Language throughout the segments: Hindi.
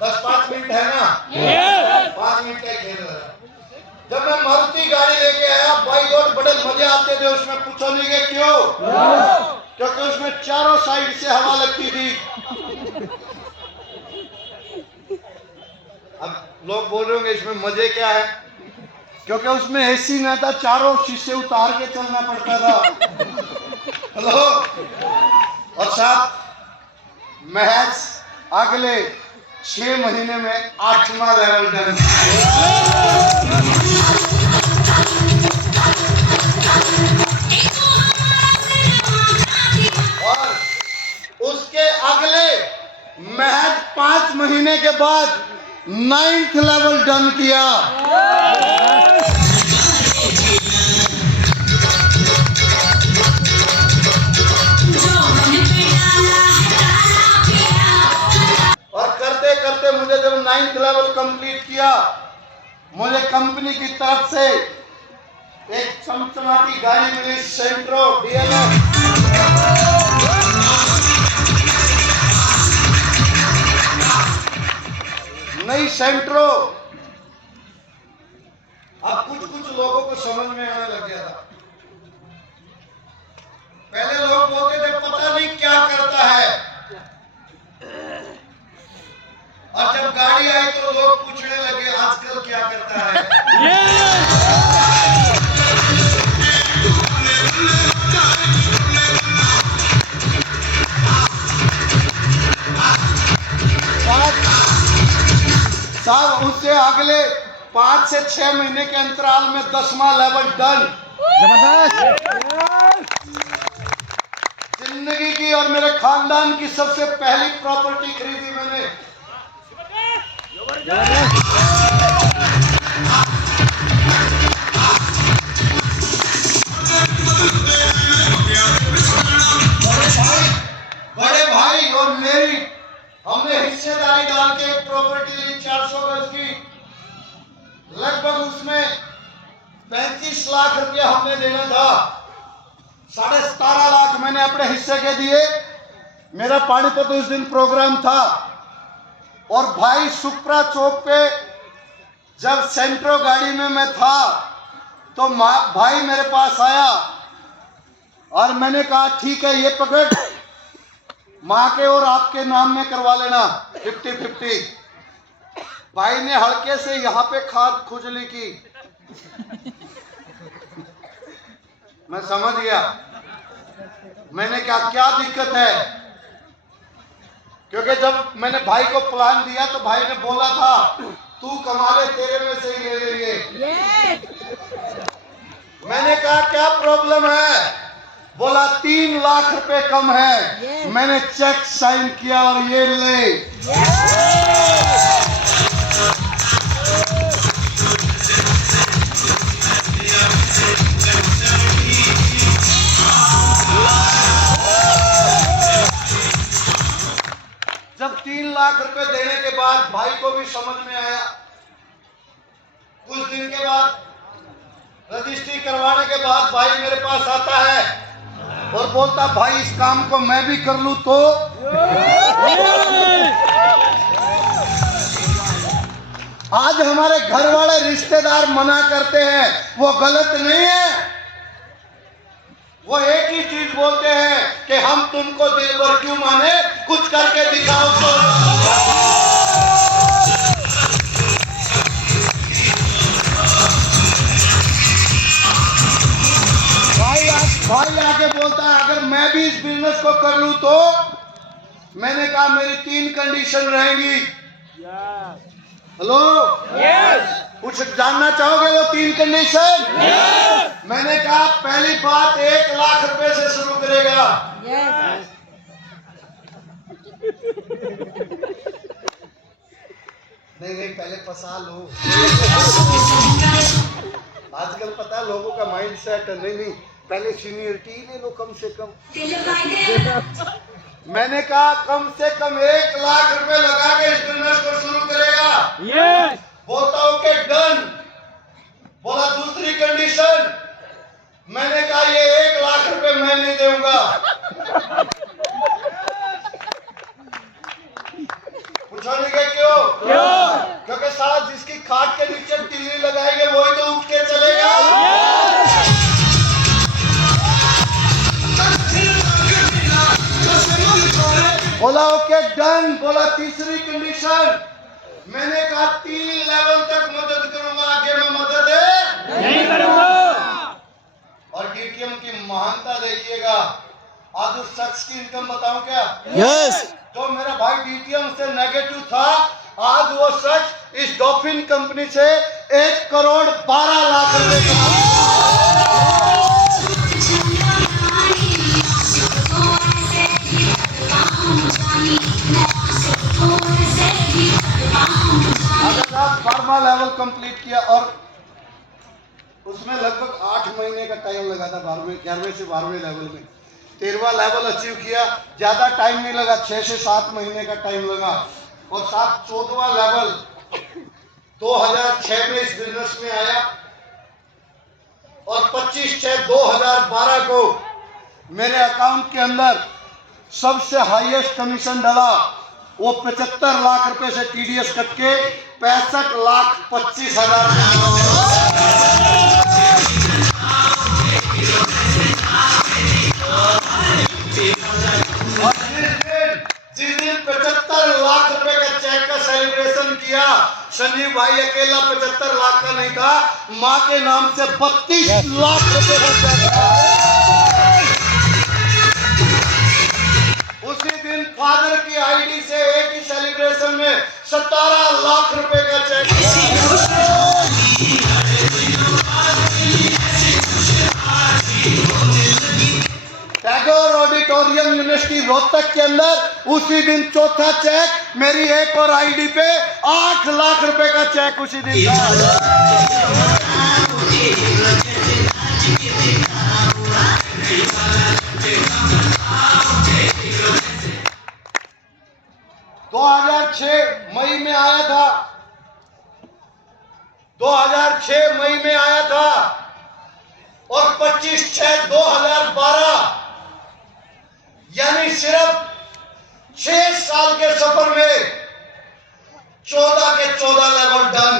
10-5 मिनट है ना? 5 मिनट का खेल है। जब मैं मारुति गाड़ी लेके आया बाइक और बड़े मजे आते थे उसमें, पूछो नहीं कि क्यों? क्योंकि उसमें चारों साइड से हवा लगती थी। अब लोग बोल रहे होंगे इसमें मजे क्या है? क्योंकि उसमें एसी ना था, चारों शीशे उतार के चलना पड़ता था। हेलो, और साथ महज अगले 6 महीने में 8वां लेवल डन। और उसके अगले महज 5 महीने के बाद 9th लेवल डन किया। और करते करते मुझे जब 9th लेवल कंप्लीट किया, मुझे कंपनी की तरफ से एक चमचमाती गाड़ी मिली, सेंट्रो डीएलएक्स। नई सेंट्रो। अब कुछ लोगों को समझ में आने लग गया था। पहले लोग बोलते थे पता नहीं क्या करता है, और जब गाड़ी आई तो लोग पूछने लगे आजकल क्या करता है। साहब उससे अगले 5 से 6 महीने के अंतराल में 10वां लेवल डन। जिंदगी की और मेरे खानदान की सबसे पहली प्रॉपर्टी खरीदी मैंने। बड़े भाई और मेरी, हमने हिस्सेदारी डाल के एक प्रॉपर्टी ली 400 गज की। लगभग उसमें 35 लाख रुपया हमने देना था। 17.5 लाख मैंने अपने हिस्से के दिए। मेरा पानीपत उस दिन प्रोग्राम था, और भाई सुप्रा चौक पे जब सेंट्रो गाड़ी में मैं था तो भाई मेरे पास आया और मैंने कहा ठीक है ये पकड़, माँ के और आपके नाम में करवा लेना 50-50। भाई ने हल्के से यहाँ पे खाद खुजली की। मैं समझ गया। मैंने कहा क्या दिक्कत है, क्योंकि जब मैंने भाई को प्लान दिया तो भाई ने बोला था तू कमा ले, तेरे में से ही ले लेंगे। मैंने कहा क्या प्रॉब्लम है? बोला 3 लाख रुपए कम है। मैंने चेक साइन किया और ये ले। जब 3 लाख रुपए देने के बाद भाई को भी समझ में आया। कुछ दिन के बाद रजिस्ट्री करवाने के बाद भाई मेरे पास आता है और बोलता भाई इस काम को मैं भी कर लूं तो। आज हमारे घर वाले रिश्तेदार मना करते हैं, वो गलत नहीं है। वो एक ही चीज बोलते हैं कि हम तुमको दिल भर क्यों माने, कुछ करके दिखाओ तो। भाई आके बोलता है अगर मैं भी इस बिजनेस को कर लूं तो। मैंने कहा मेरी 3 कंडीशन रहेंगी। हेलो, कुछ जानना चाहोगे वो 3 कंडीशन? मैंने कहा पहली बात 1 लाख रुपए से शुरू करेगा। नहीं पहले फंसा लो। आजकल पता लोगों का माइंड सेट है, नहीं पहले सीनियरिटी ले लो कम से कम। मैंने कहा कम से कम 1 लाख रुपए लगा के इस बिजनेस को शुरू करेगा। बोलता ओके डन। बोला दूसरी कंडीशन। मैंने कहा ये 1 लाख रुपए मैं नहीं दूंगा। पूछो नहीं कि क्यों? क्योंकि साला जिसकी खाट के नीचे तिल्ली लगाएंगे वही तो उठ के चलेगा। बोला ओके डन। बोला तीसरी कंडीशन, मैंने कहा 3 लेवल तक मदद करूंगा, आगे मैं मदद नहीं करूंगा। और डीटीएम की महानता देखिएगा। आज उस शख्स की इनकम बताऊं क्या? यस। जो मेरा भाई डीटीएम से नेगेटिव था, आज वो शख्स इस डॉल्फिन कंपनी से 1 करोड़ 12 लाख रुपए फार्मा लेवल कंप्लीट किया और उसमें लगभग 8 महीने का टाइम लगा था। 11वें से 12वें लेवल में 13वां लेवल अचीव किया। ज्यादा टाइम नहीं लगा, 6 से 7 महीने का टाइम लगा। और साथ 14वां लेवल 2006 में इस बिजनेस में आया और 25/6/2012 को मेरे अकाउंट के अंदर सबसे हाईएस्ट कमीशन डाला। वो 75 लाख रुपए से टीडीएस कट के 65,25,000। जिस दिन 75 लाख रुपए का चेक का सेलिब्रेशन किया, संजीव भाई अकेला 75 लाख का नहीं था, माँ के नाम से 32 लाख रुपए का चेक। उसी दिन फादर की आईडी से एक ही सेलिब्रेशन में 17 लाख रुपए का cheque. Tagore auditorium university Rohtak के अंदर उसी दिन चौथा चेक मेरी एक और आईडी पे 8 लाख रुपए का चेक उसी दिन था। 2006 मई में आया था। 2006 मई में आया था और 25/6/2012 यानी सिर्फ 6 साल के सफर में 14 के 14 लेवल डन।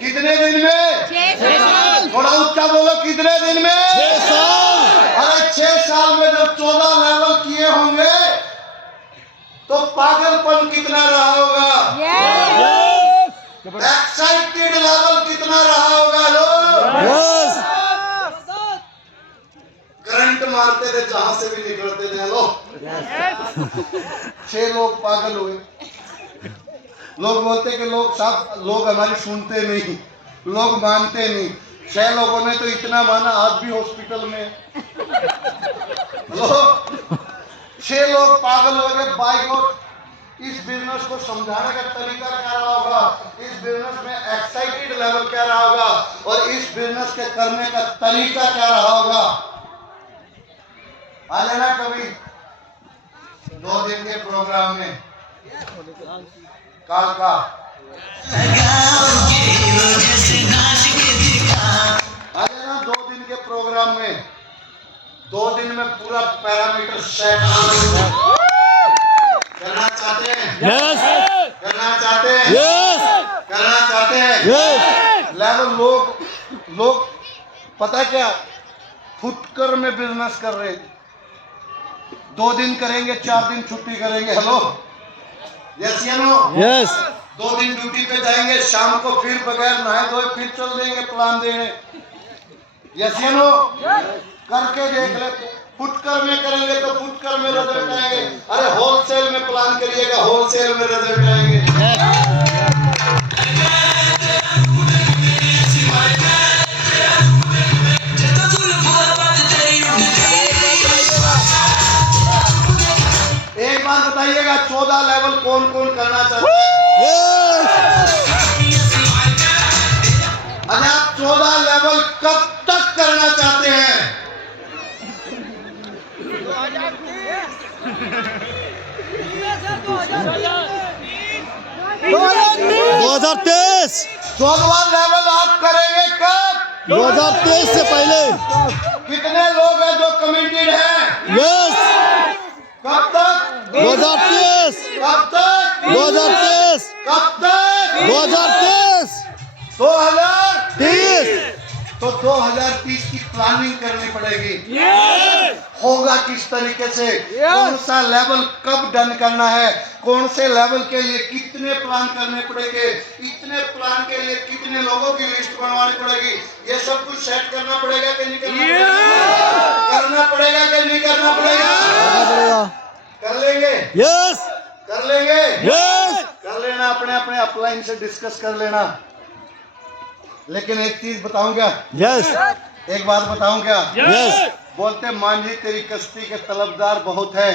कितने दिन में? 6 साल। थोड़ा ऊंचा बोलो, कितने दिन में? 6 साल। अरे 6 साल में जब 14 लेवल किए होंगे तो पागलपन कितना रहा होगा? एक्साइटेड लेवल कितना रहा होगा लोग? करंट मारते थे, जहां से भी निकलते थे लोग। 6 लोग पागल हुए। लोग बोलते कि लोग हमारी सुनते नहीं, लोग मानते नहीं। 6 लोगों ने तो इतना माना, आज भी हॉस्पिटल में। लोग 6 लोग पागल हो गए। बाई गॉड, इस बिजनेस को समझाने का तरीका क्या रहा होगा, इस बिजनेस में एक्साइटेड लेवल क्या रहा होगा और इस बिजनेस के करने का तरीका क्या रहा होगा। आ लेना कभी 2 दिन के प्रोग्राम में काल का। आ जाना 2 दिन के प्रोग्राम में। 2 दिन में पूरा पैरामीटर सेट करना चाहते हैं? यस। करना चाहते हैं? यस। करना चाहते हैं? यस। लेवल लोग पता है क्या, फुटकर में बिजनेस कर रहे हैं। 2 दिन करेंगे, 4 दिन छुट्टी करेंगे। हेलो, यस या नो? यस। 2 दिन ड्यूटी पे जाएंगे, शाम को फिर बगैर नहाए धोए फिर चल देंगे प्लान देने। यस या नो? करके देख लेते। फुटकर में करेंगे तो फुटकर में रिजल्ट आएंगे। अरे होलसेल में प्लान करिएगा, होलसेल में रिजल्ट आएंगे। एक बात बताइएगा, 14 लेवल कौन कौन करना चाहते हैं? अरे आप 14 लेवल कब तक करना चाहते हैं? 2023। 14वां लेवल आप करेंगे कब? 2023 से पहले। कितने लोग हैं जो कमिटेड हैं? यस। कब तक? 2023। कब तक? 2023। कब तक? 2023। 2030। तो 2030 की प्लानिंग करनी पड़ेगी। होगा किस तरीके से, कौन सा लेवल कब डन करना है, कौन से लेवल के लिए कितने प्लान करने पड़ेंगे, इतने प्लान के लिए कितने लोगों की लिस्ट बनवानी पड़ेगी, ये सब कुछ सेट करना पड़ेगा कि नहीं करना पड़ेगा? करना पड़ेगा कि नहीं करना पड़ेगा? कर लेंगे? यस। कर लेंगे? यस। कर लेना, अपने अपने अपलाइन से डिस्कस कर लेना। लेकिन एक चीज बताऊं क्या? यस। एक बात बताऊं क्या? यस। बोलते मांझी तेरी कश्ती के तलबदार बहुत है,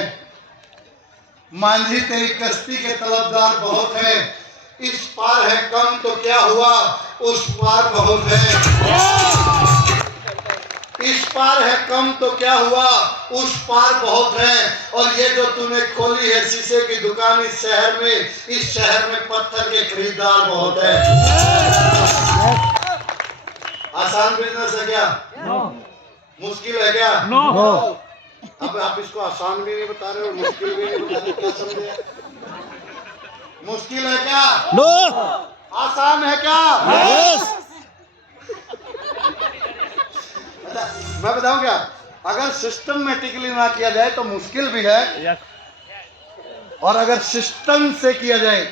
मांझी तेरी कश्ती के तलबदार बहुत है, इस पार है कम तो क्या हुआ, उस पार बहुत है। इस पार है कम तो क्या हुआ, उस पार बहुत है। और ये जो तूने खोली है शीशे की दुकान इस शहर में, इस शहर में पत्थर के खरीदार बहुत है। आसान बिजनेस है क्या? मुश्किल है क्या? नो। अब आप इसको आसान भी नहीं बता रहे और मुश्किल भी नहीं बता रहे, क्या समझे? मुश्किल है क्या? नो। आसान है क्या? यस। मैं बताऊं क्या? अगर सिस्टमेटिकली ना किया जाए तो मुश्किल भी है, और अगर सिस्टम से किया जाए,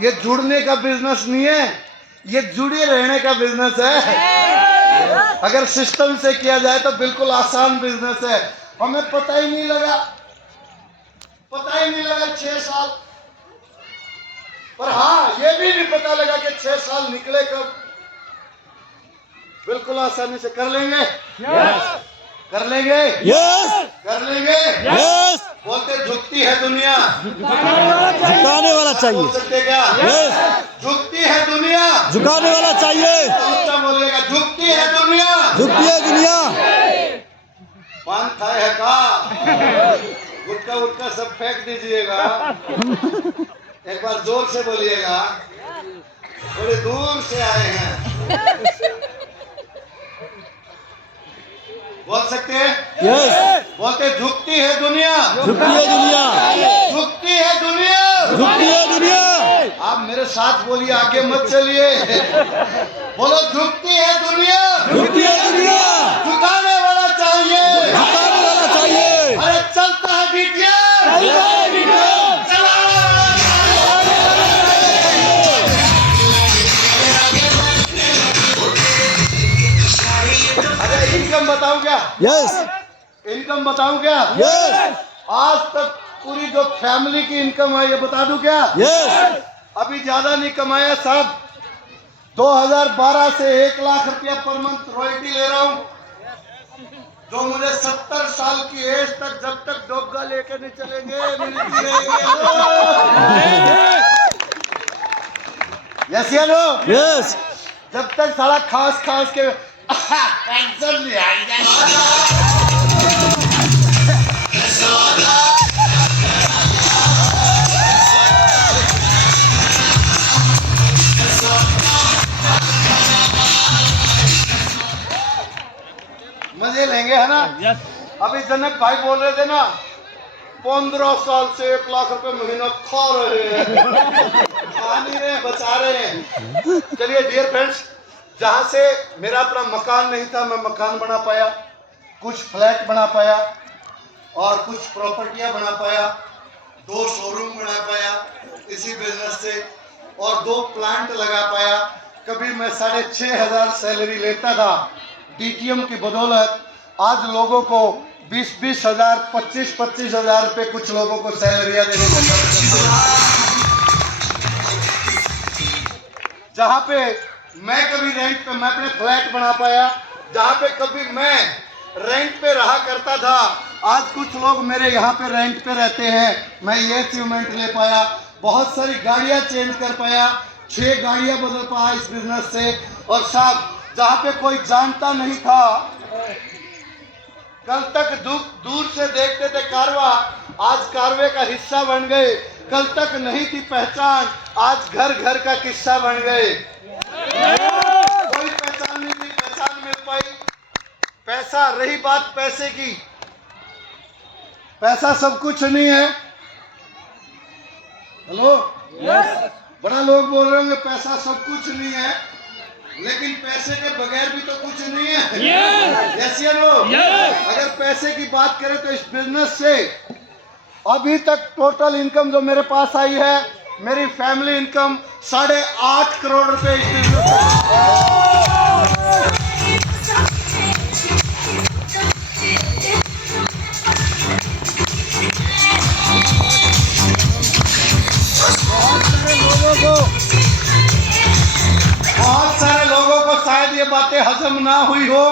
ये जुड़ने का बिजनेस नहीं है, ये जुड़े रहने का बिजनेस है। अगर सिस्टम से किया जाए तो बिल्कुल आसान बिजनेस है। हमें पता ही नहीं लगा 6 साल, पर हाँ ये भी नहीं पता लगा कि 6 साल निकले कब। बिल्कुल आसानी से कर लेंगे। कर लेंगे। यस। कर लेंगे। यस। बोलते झुकती है दुनिया, झुकाने वाला बोल चाहिए। सकते क्या? यस। झुकती है दुनिया, झुकाने वाला चाहिए। ऊंचा बोलिएगा, झुकती है दुनिया। झुकती है दुनिया। पान खाए है का? गुटका उटका सब फेंक दीजिएगा। एक बार जोर से बोलिएगा, थोड़ी दूर से आए हैं। बोल सकते हैं? यस। बोलते झुकती है दुनिया, झुकती है दुनिया। झुकती है दुनिया। झुकती है दुनिया। आप मेरे साथ बोलिए, आगे मत चलिए। बोलो झुकती है दुनिया, झुकती है दुनिया। झुकाने वाला चाहिए। झुकाने वाला चाहिए। अरे चलता है बीटीएस, चला। अरे इनकम बताऊं क्या? यस। इनकम बताऊं क्या? यस। आज तक पूरी जो फैमिली की इनकम है ये बता दूं क्या? यस। अभी ज्यादा नहीं कमाया साहब, 2012 से 1 लाख रुपया पर मंथ रॉयल्टी ले रहा हूं, जो मुझे 70 साल की एज तक, जब तक डोगा लेके नहीं चलेंगे, मिलती रहेगी। यस या नो? यस। जब तक साला खास खास के पेंशन नहीं आएगा। मजे लेंगे, है ना? अभी जनक भाई बोल रहे थे ना, 15 साल से 1 लाख रुपए महीना खा रहे हैं, खा नहीं रहे, बचा रहे हैं। चलिए डियर फ्रेंड्स, जहाँ से मेरा अपना मकान नहीं था, मैं मकान बना पाया, कुछ फ्लैट बना पाया, और कुछ प्रॉपर्टियां बना पाया, 2 शोरूम बना पाया इसी बिजनेस से, और 2 प्लांट लगा पाया। कभी मैं 6,500 सैलरी लेता था, डीटीएम की बदौलत आज लोगों को 20-20 हजार, 25-25 हजार रुपए कुछ लोगों को सैलरियां देने का काम करते हैं। जहाँ पे मैं कभी रेंट पे, मैं अपने फ्लैट बना पाया, जहाँ पे कभी मैं रेंट पे रहा करता था, आज कुछ लोग मेरे यहाँ पे रेंट पे रहते हैं, मैं ये अचीवमेंट ले पाया। बहुत सारी गाड़ियाँ चेंज कर पाया, 6 गाड़ियाँ बदल पाया इस बिजनेस से। और साहब, जहाँ पे कोई जानता नहीं था, कल तक दूर से देखते थे कारवा, आज कारवे का हिस्सा बन गए। कल तक नहीं थी पहचान, आज घर घर का किस्सा बन गए। कोई पहचान नहीं थी, पहचान मिल पाई। पैसा, रही बात पैसे की, पैसा सब कुछ नहीं है। हेलो, बड़ा लोग बोल रहे होंगे पैसा सब कुछ नहीं है, लेकिन पैसे के बगैर भी तो कुछ नहीं है। यस या नो? अगर पैसे की बात करें तो इस बिजनेस से अभी तक टोटल इनकम जो मेरे पास आई है, मेरी फैमिली इनकम 8.5 करोड़ रुपए इस बिजनेस से। बहुत सारे लोगों को शायद ये बातें हजम ना हुई हो,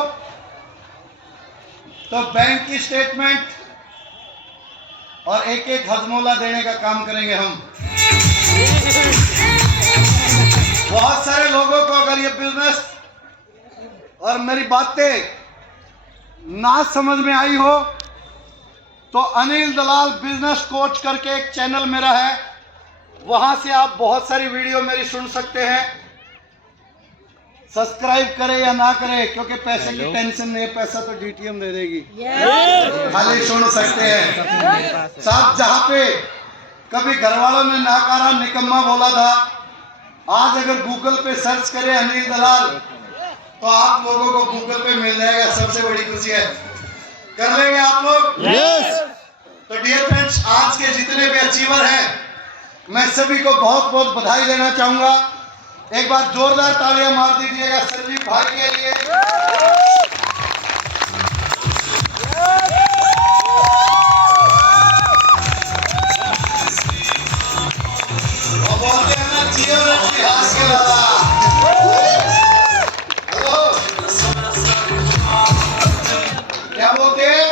तो बैंक की स्टेटमेंट और एक एक हजमोला देने का काम करेंगे हम। बहुत सारे लोगों को अगर ये बिजनेस और मेरी बातें ना समझ में आई हो, तो अनिल दलाल बिजनेस कोच करके एक चैनल मेरा है, वहां से आप बहुत सारी वीडियो मेरी सुन सकते हैं। सब्सक्राइब करें या ना करें, क्योंकि पैसे की टेंशन नहीं है, पैसा तो डीटीएम दे देगी। खाली सुन सकते हैं साहब। जहां पे कभी घर वालों ने नाकारा निकम्मा बोला था, आज अगर गूगल पे सर्च करें अनिल दलाल, तो आप लोगों को गूगल पे मिल जाएगा। सबसे बड़ी खुशी है, कर लेंगे आप लोग। तो डियर फ्रेंड्स, आज के जितने भी अचीवर हैं, मैं सभी को बहुत बहुत बधाई देना चाहूंगा। एक बार जोरदार तालियां मार दीजिएगा संजीव भाई के लिए। और बोलते हैं ना, जियो रे इतिहास के लाला। हेलो, क्या बोलते हैं?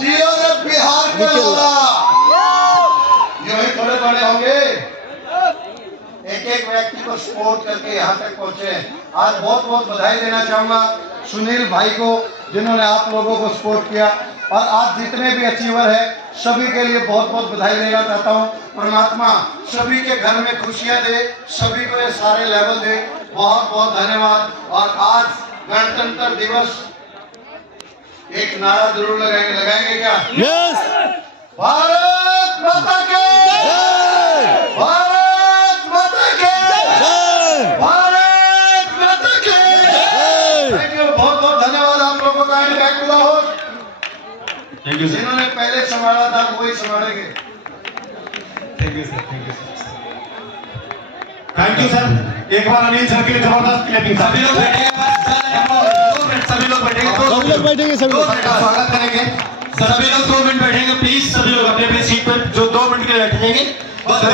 जियो रे बिहार के लाला। यही थोड़े बड़े होंगे, एक एक व्यक्ति को सपोर्ट करके यहाँ तक पहुंचे। आज बहुत बहुत बधाई देना चाहूंगा सुनील भाई को, जिन्होंने आप लोगों को सपोर्ट किया। और आज जितने भी अचीवर हैं, सभी के लिए बहुत बहुत बधाई देना चाहता हूँ। परमात्मा सभी के घर में खुशियां दे, सभी को ये सारे लेवल दे। बहुत बहुत धन्यवाद। और आज गणतंत्र दिवस एक नारा जरूर लगाएंगे क्या? भारत माता के जय! भारत माता के जय! भारत माता के जय! थैंक यू, बहुत बहुत धन्यवाद आप लोगों का। And back to the host. Thank you sir. जिन्होंने पहले संभाला था वही संभालेंगे। Thank you sir. Thank you sir. Thank you sir. एक बार अनिल सर के लिए जबरदस्त क्लैपिंग। सभी लोग बैठेंगे, सभी लोग बैठेंगे, सभी लोग का स्वागत करेंगे। सभी लोग 2 मिनट बैठेंगे प्लीज। सभी लोग अपने अपने सीट पर जो 2 मिनट के लिए बैठेंगे।